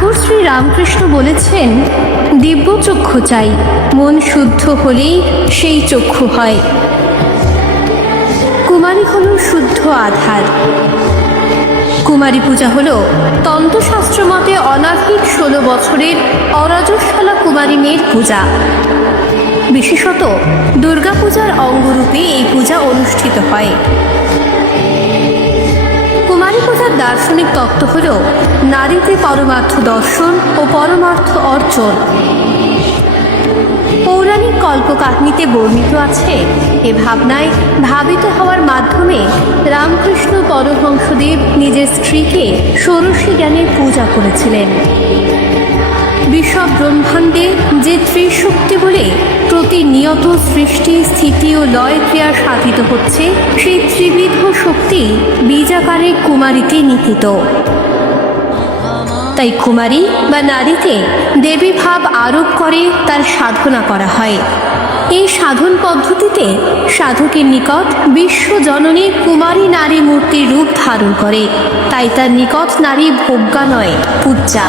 ঠাকুর শ্রী রামকৃষ্ণ বলেছেন, দিব্য চক্ষু চাই, মন শুদ্ধ হলেই সেই চক্ষু হয়। কুমারী হল শুদ্ধ আধার। কুমারী পূজা হল তন্ত্রশাস্ত্র মতে অনাধিক 16 বছরের অরাজস্বালা কুমারী মেয়ের পূজা। বিশেষত দুর্গাপূজার অঙ্গরূপে এই পূজা অনুষ্ঠিত হয়। কুমারী পূজার দার্শনিক তত্ত্ব হল নারীতে পরমার্থ দর্শন ও পরমার্থ অর্জন। পৌরাণিক কল্পকাহিনীতে বর্ণিত আছে, এ ভাবনায় ধাবিত হওয়ার মাধ্যমে রামকৃষ্ণ পরমহংসদেব নিজের স্ত্রীকে ষোড়শী জ্ঞানের পূজা করেছিলেন। বিশ্ব ব্রহ্মাণ্ডে যে ত্রিশক্তি বলে প্রতিনিয়ত সৃষ্টি, স্থিতি ও লয় ক্রিয়া সাধিত হচ্ছে, সেই ত্রিবিধ শক্তি বীজাকারে কুমারীতে নিহিত। তাই কুমারী বা নারীতে দেবী ভাব আরোপ করে তার সাধনা করা হয়। এই সাধন পদ্ধতিতে সাধকের নিকট বিশ্বজননী কুমারী নারী মূর্তির রূপ ধারণ করে। তাই তার নিকট নারী ভোগ্যা নয়, পূজ্যা।